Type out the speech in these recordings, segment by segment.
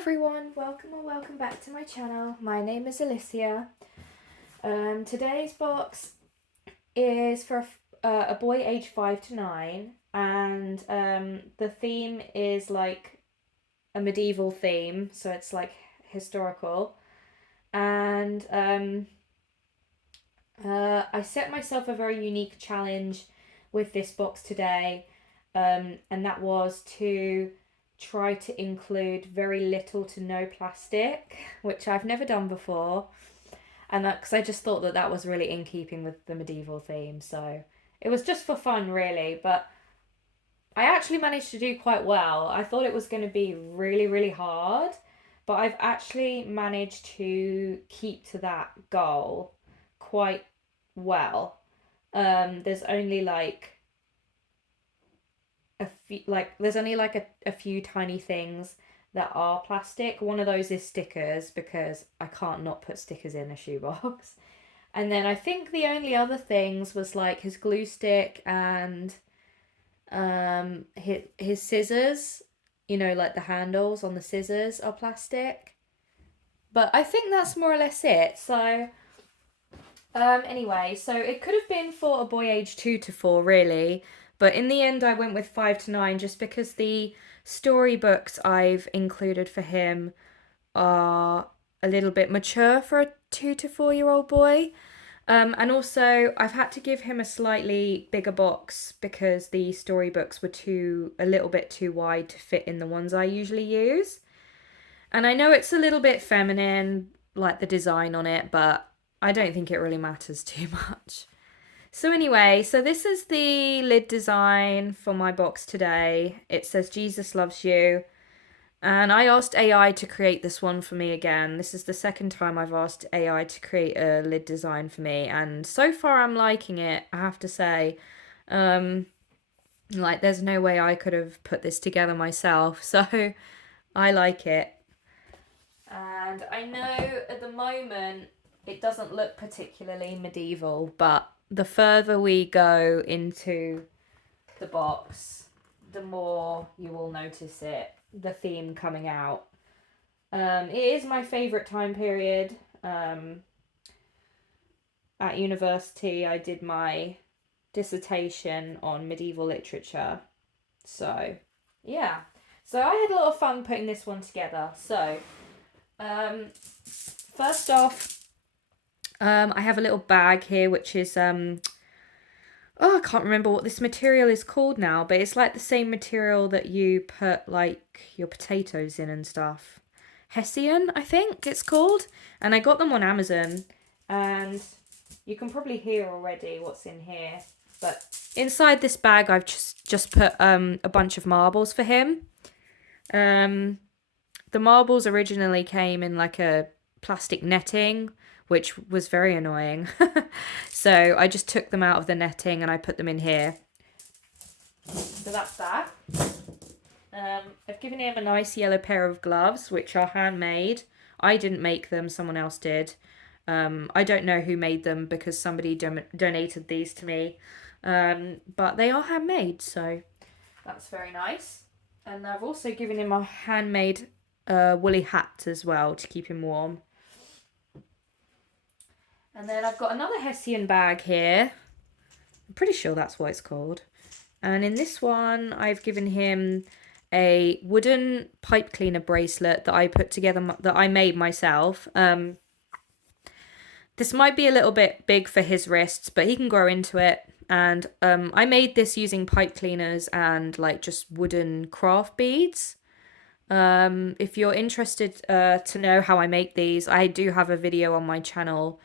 everyone, welcome or welcome back to my channel. My name is Alicia. Today's box is for a boy aged 5 to 9, and the theme is like a medieval theme, so it's like historical. And I set myself a very unique challenge with this box today, and that was to try to include very little to no plastic, which I've never done before, and because I just thought that was really in keeping with the medieval theme, so it was just for fun really. But I actually managed to do quite well. I thought it was going to be really hard, but I've actually managed to keep to that goal quite well. There's only like a few tiny things that are plastic. One of those is stickers, because I can't not put stickers in a shoebox. And then I think the only other things was like his glue stick and his scissors, like the handles on the scissors are plastic. But I think that's more or less it. So anyway, so it could have been for a boy aged 2 to 4 really. But in the end, I went with 5 to 9 just because the storybooks I've included for him are a little bit mature for a 2 to 4 year old boy. And also, I've had to give him a slightly bigger box because the storybooks were a little bit too wide to fit in the ones I usually use. And I know it's a little bit feminine, like the design on it, but I don't think it really matters too much. So anyway, so this is the lid design for my box today. It says Jesus loves you. And I asked AI to create this one for me again. This is the second time I've asked AI to create a lid design for me. And so far I'm liking it, I have to say. There's no way I could have put this together myself. So I like it. And I know at the moment it doesn't look particularly medieval, but the further we go into the box, the more you will notice the theme coming out. It is my favourite time period. At university, I did my dissertation on medieval literature. So, yeah. So I had a lot of fun putting this one together. So, first off, I have a little bag here, which is, I can't remember what this material is called now, but it's like the same material that you put like your potatoes in and stuff. Hessian, I think it's called. And I got them on Amazon, and you can probably hear already what's in here. But inside this bag, I've just put a bunch of marbles for him. The marbles originally came in like a plastic netting, which was very annoying. So I just took them out of the netting and I put them in here. So that's that. I've given him a nice yellow pair of gloves, which are handmade. I didn't make them, someone else did. I don't know who made them because somebody donated these to me. But they are handmade, so that's very nice. And I've also given him a handmade woolly hat as well to keep him warm. And then I've got another Hessian bag here. I'm pretty sure that's what it's called. And in this one, I've given him a wooden pipe cleaner bracelet that I put together, that I made myself. This might be a little bit big for his wrists, but he can grow into it. And I made this using pipe cleaners and like just wooden craft beads. If you're interested to know how I make these, I do have a video on my channel,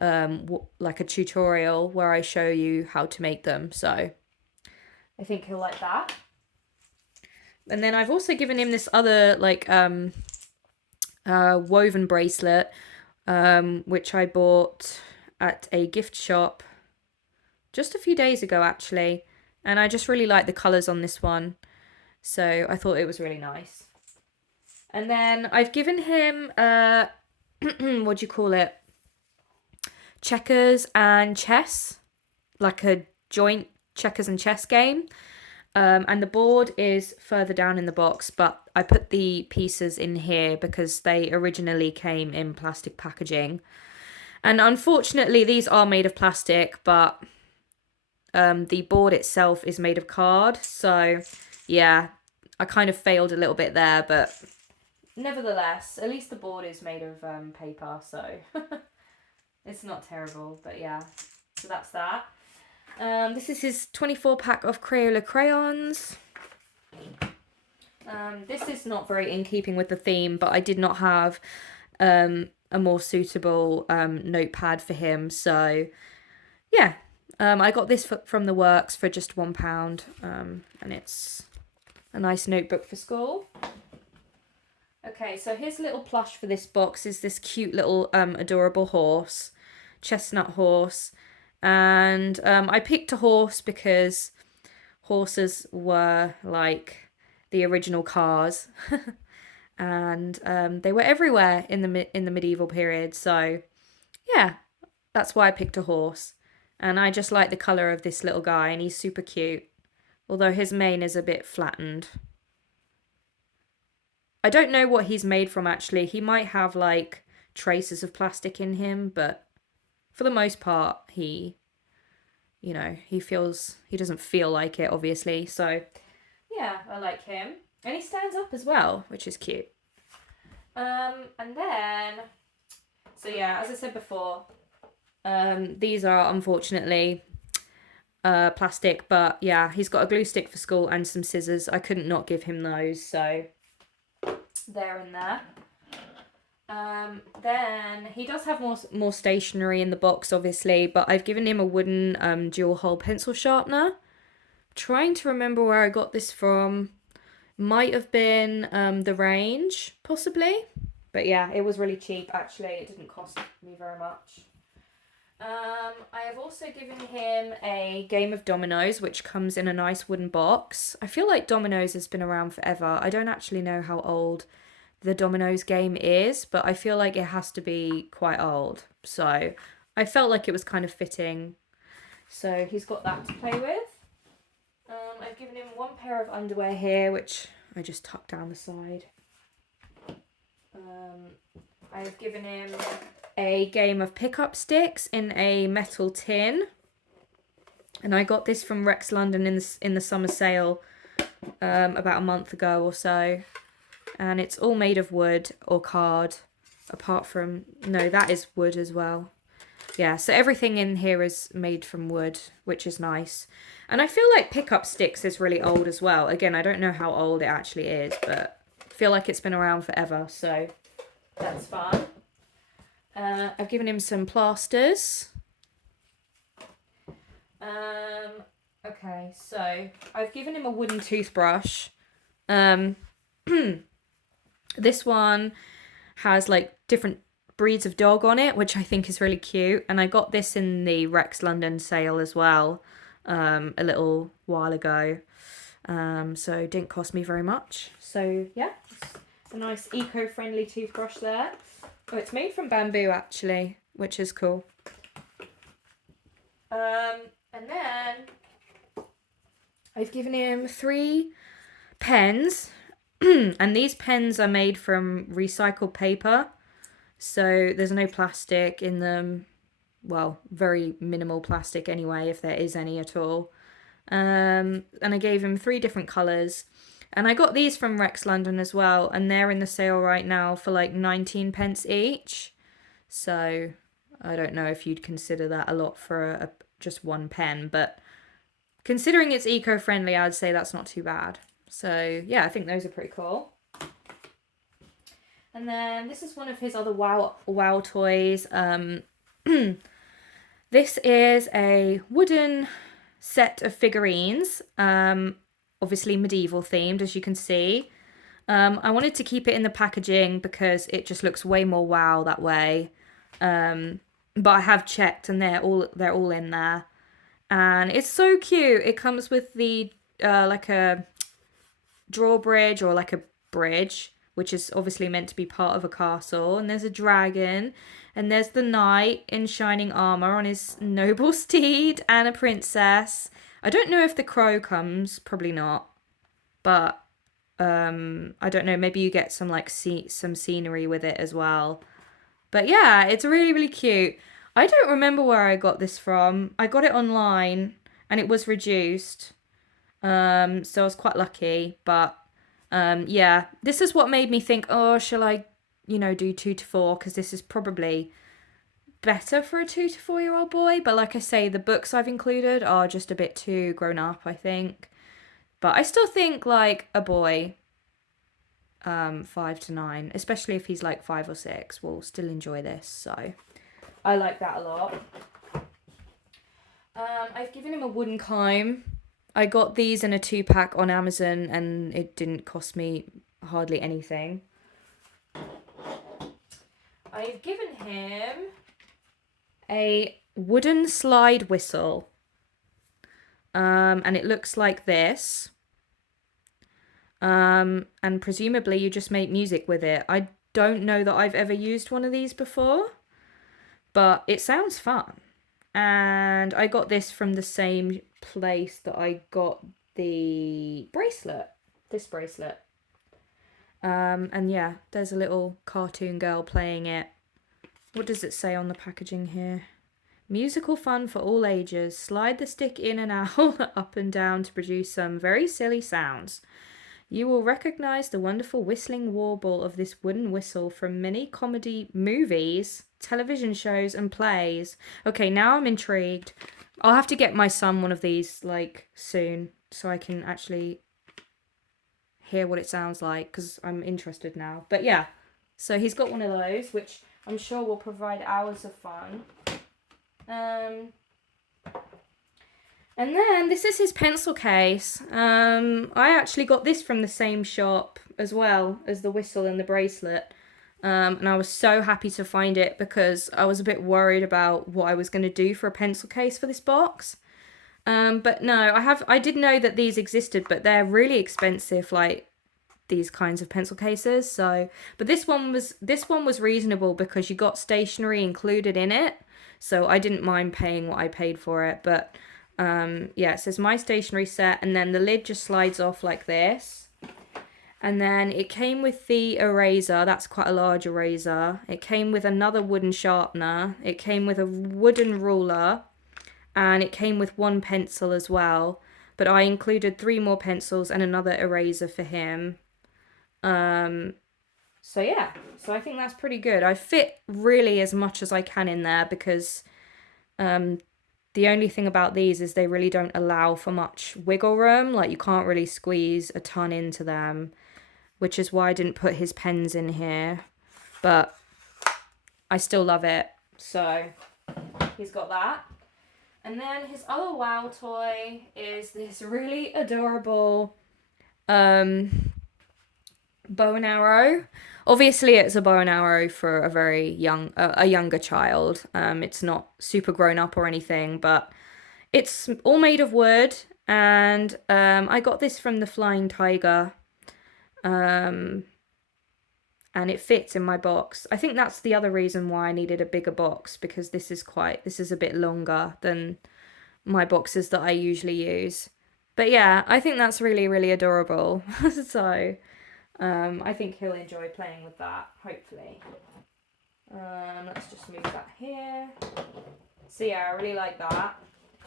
like a tutorial where I show you how to make them. So I think he'll like that. And then I've also given him this other like woven bracelet, which I bought at a gift shop just a few days ago actually, and I just really like the colours on this one, so I thought it was really nice. And then I've given him what do you call it, checkers and chess, like a joint checkers and chess game. And the board is further down in the box, but I put the pieces in here because they originally came in plastic packaging. And unfortunately, these are made of plastic, but the board itself is made of card. So, yeah, I kind of failed a little bit there, but nevertheless, at least the board is made of paper, so it's not terrible. But yeah, so that's that. This is his 24 pack of Crayola crayons. This is not very in keeping with the theme, but I did not have a more suitable notepad for him. So yeah, I got this from the works for just £1, and it's a nice notebook for school. Okay, so his little plush for this box is this cute little adorable horse, chestnut horse. And I picked a horse because horses were like the original cars, and they were everywhere in the medieval period. So yeah, that's why I picked a horse. And I just like the colour of this little guy, and he's super cute. Although his mane is a bit flattened. I don't know what he's made from actually. He might have like traces of plastic in him, but for the most part, he doesn't feel like it, obviously. So, yeah, I like him. And he stands up as well, which is cute. And then, so yeah, as I said before, these are unfortunately plastic, but yeah, he's got a glue stick for school and some scissors. I couldn't not give him those, so they're in there. Then he does have more stationery in the box, obviously, but I've given him a wooden dual hole pencil sharpener. Trying to remember where I got this from. Might have been the Range, possibly. But yeah, it was really cheap, actually. It didn't cost me very much. I have also given him a game of dominoes, which comes in a nice wooden box. I feel like dominoes has been around forever. I don't actually know how old the dominoes game is, but I feel like it has to be quite old. So I felt like it was kind of fitting. So he's got that to play with. I've given him one pair of underwear here, which I just tucked down the side. I've given him a game of pickup sticks in a metal tin. And I got this from Rex London in the summer sale about a month ago or so. And it's all made of wood or card, apart from, no, that is wood as well. Yeah, so everything in here is made from wood, which is nice. And I feel like pickup sticks is really old as well. Again, I don't know how old it actually is, but I feel like it's been around forever, so that's fun. I've given him some plasters. Okay, so I've given him a wooden toothbrush. This one has like different breeds of dog on it, which I think is really cute. And I got this in the Rex London sale as well a little while ago. So it didn't cost me very much. So yeah, it's a nice eco-friendly toothbrush there. Oh, it's made from bamboo actually, which is cool. And then I've given him 3 pens. And these pens are made from recycled paper. So there's no plastic in them. Well, very minimal plastic anyway, if there is any at all. And I gave him 3 different colours. And I got these from Rex London as well. And they're in the sale right now for like 19p each. So I don't know if you'd consider that a lot for just one pen. But considering it's eco-friendly, I'd say that's not too bad. So yeah, I think those are pretty cool. And then this is one of his other wow toys. This is a wooden set of figurines, obviously medieval themed, as you can see. I wanted to keep it in the packaging because it just looks way more wow that way. But I have checked and they're all in there. And it's so cute. It comes with the like a drawbridge or like a bridge, which is obviously meant to be part of a castle, and there's a dragon, and there's the knight in shining armor on his noble steed, and a princess. I don't know if the crow comes, probably not, but I don't know, maybe you get some like some scenery with it as well. But yeah, it's really, really cute. I don't remember where I got this from. I got it online and it was reduced. So I was quite lucky, but yeah, this is what made me think, oh, shall I, do 2 to 4? Because this is probably better for a 2 to 4 year old boy. But like I say, the books I've included are just a bit too grown up, I think. But I still think like a boy, 5 to 9, especially if he's like 5 or 6, will still enjoy this. So I like that a lot. I've given him a wooden comb. I got these in a 2-pack on Amazon and it didn't cost me hardly anything. I've given him a wooden slide whistle. And it looks like this. And presumably you just make music with it. I don't know that I've ever used one of these before, but it sounds fun. And I got this from the same place that I got the bracelet, this bracelet. And yeah, there's a little cartoon girl playing it. What does it say on the packaging here? Musical fun for all ages. Slide the stick in and out, up and down to produce some very silly sounds. You will recognize the wonderful whistling warble of this wooden whistle from many comedy movies, television shows, and plays. Okay, now I'm intrigued. I'll have to get my son one of these, like, soon, so I can actually hear what it sounds like, because I'm interested now. But yeah, so he's got one of those, which I'm sure will provide hours of fun. And then this is his pencil case. I actually got this from the same shop as well as the whistle and the bracelet. And I was so happy to find it because I was a bit worried about what I was going to do for a pencil case for this box. But no, I did know that these existed, but they're really expensive, like these kinds of pencil cases. So, but this one was reasonable because you got stationery included in it. So I didn't mind paying what I paid for it, but yeah, it says my stationery set, and then the lid just slides off like this. And then it came with the eraser, that's quite a large eraser. It came with another wooden sharpener. It came with a wooden ruler, and it came with one pencil as well. But I included 3 more pencils and another eraser for him. So yeah, so I think that's pretty good. I fit really as much as I can in there because the only thing about these is they really don't allow for much wiggle room. Like you can't really squeeze a ton into them, which is why I didn't put his pens in here. But I still love it. So he's got that. And then his other wow toy is this really adorable bow and arrow. Obviously it's a bow and arrow for a very younger child. It's not super grown up or anything, but it's all made of wood, and I got this from the Flying Tiger, and it fits in my box. I think that's the other reason why I needed a bigger box, because this is a bit longer than my boxes that I usually use. But yeah, I think that's really, really adorable. So I think he'll enjoy playing with that, hopefully. Let's just move that here. So yeah, I really like that.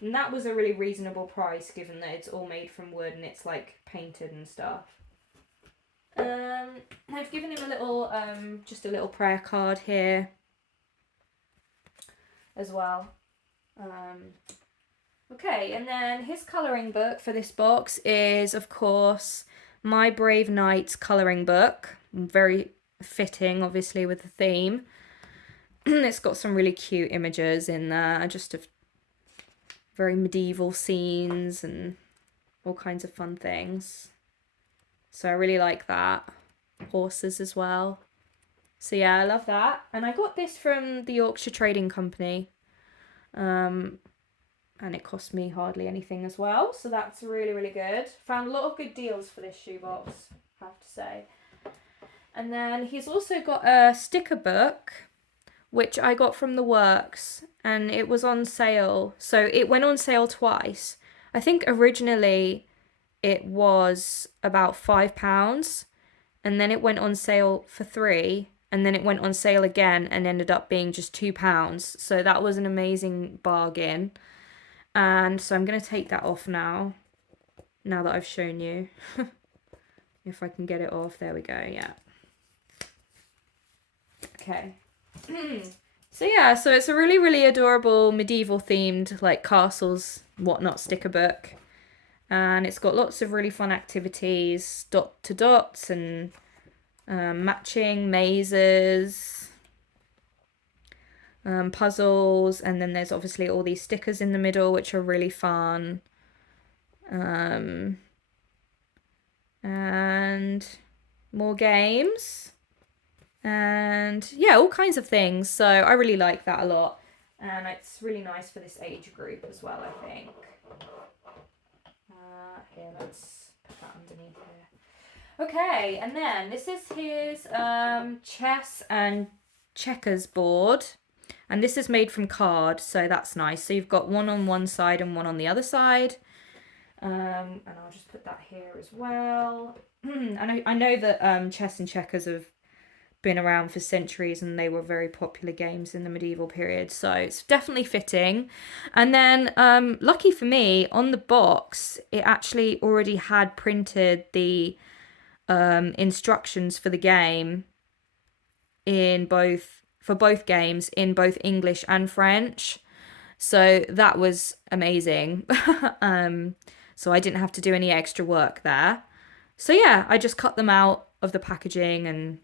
And that was a really reasonable price given that it's all made from wood and it's like painted and stuff. I've given him a little, just a little prayer card here as well. Okay, and then his colouring book for this box is, of course, My Brave Knight's colouring book. Very fitting, obviously, with the theme. It's got some really cute images in there, just of very medieval scenes and all kinds of fun things. So I really like that. Horses as well. So yeah, I love that. And I got this from the Yorkshire Trading Company. And it cost me hardly anything as well. So that's really, really good. Found a lot of good deals for this shoebox, I have to say. And then he's also got a sticker book, which I got from the Works. And it was on sale. So it went on sale twice. I think originally it was about £5, and then it went on sale for £3, and then it went on sale again and ended up being just £2. So that was an amazing bargain. And so I'm going to take that off now that I've shown you. If I can get it off, there we go, yeah. Okay. So yeah, so it's a really, really adorable medieval themed, like castles, whatnot sticker book. And it's got lots of really fun activities, dot to dots and matching mazes, puzzles, and then there's obviously all these stickers in the middle, which are really fun. And more games. And yeah, all kinds of things. So I really like that a lot. And it's really nice for this age group as well, I think. Here, let's put that underneath here. Okay, and then this is his chess and checkers board. And this is made from card, so that's nice. So you've got one on one side and one on the other side. And I'll just put that here as well. And I know that chess and checkers have been around for centuries and they were very popular games in the medieval period, so it's definitely fitting. And then lucky for me, on the box it actually already had printed the instructions for the game for both games in both English and French, so that was amazing. So I didn't have to do any extra work there. So yeah, I just cut them out of the packaging and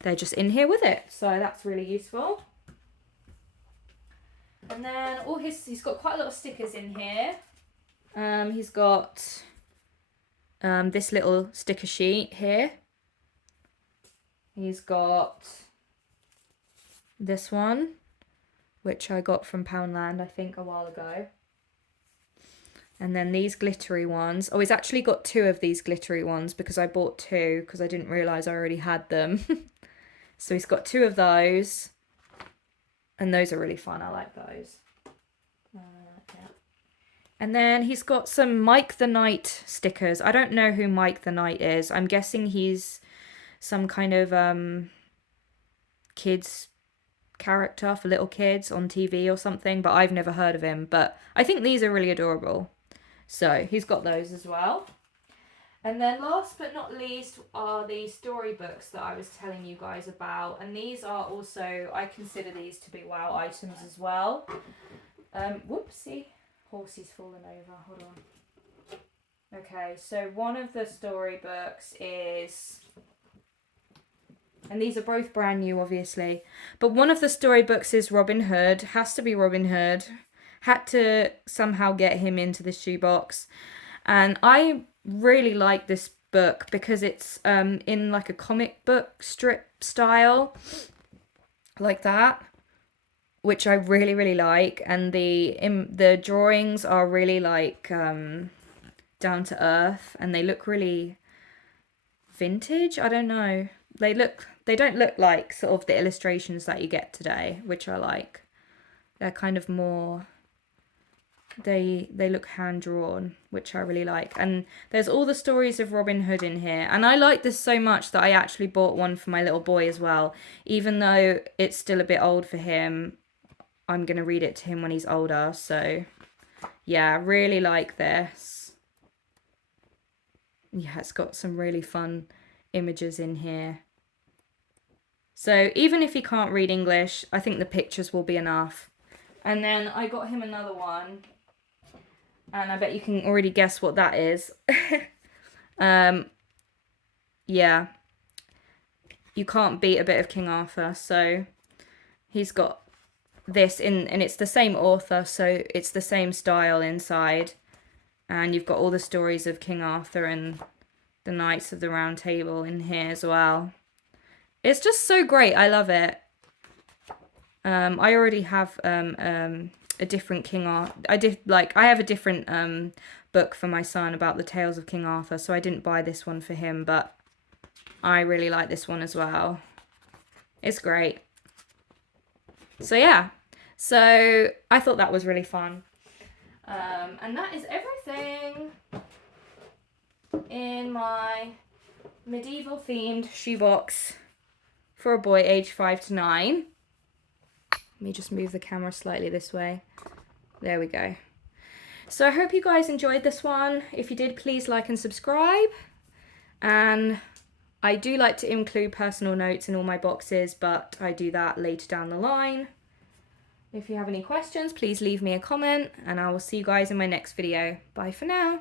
they're just in here with it, so that's really useful. And then he's got quite a lot of stickers in here. He's got this little sticker sheet here. He's got this one, which I got from Poundland, I think, a while ago. And then these glittery ones. Oh, he's actually got 2 of these glittery ones because I bought 2 because I didn't realise I already had them. So he's got 2 of those, and those are really fun. I like those. Yeah. And then he's got some Mike the Knight stickers. I don't know who Mike the Knight is. I'm guessing he's some kind of kids character for little kids on TV or something, but I've never heard of him. But I think these are really adorable. So he's got those as well. And then last but not least are the storybooks that I was telling you guys about. And these are also, I consider these to be wow items as well. Whoopsie, horsey's fallen over, hold on. Okay, so one of the storybooks is, and these are both brand new obviously, but one of the storybooks is Robin Hood, has to be Robin Hood. Had to somehow get him into the shoebox. And I really like this book because it's in like a comic book strip style, like that, which I really, really like. And the drawings are really like down to earth, and they look really vintage. I don't know. They don't look like sort of the illustrations that you get today, which I like. They're kind of more, they look hand drawn, which I really like. And there's all the stories of Robin Hood in here, and I like this so much that I actually bought one for my little boy as well. Even though it's still a bit old for him, I'm gonna read it to him when he's older. So yeah, really like this. Yeah, it's got some really fun images in here. So even if he can't read English, I think the pictures will be enough. And then I got him another one, and I bet you can already guess what that is. Yeah, you can't beat a bit of King Arthur. So he's got this and it's the same author, so it's the same style inside, and you've got all the stories of King Arthur and the Knights of the Round Table in here as well. It's just so great. I love it. I already have a different King Arthur. I have a different book for my son about the tales of King Arthur, so I didn't buy this one for him, but I really like this one as well. It's great. So yeah, so I thought that was really fun. And that is everything. everything in my medieval themed shoebox for a boy aged 5 to 9. Let me just move the camera slightly this way. There we go. So I hope you guys enjoyed this one. If you did, please like and subscribe. And I do like to include personal notes in all my boxes, but I do that later down the line. If you have any questions, please leave me a comment, and I will see you guys in my next video. Bye for now.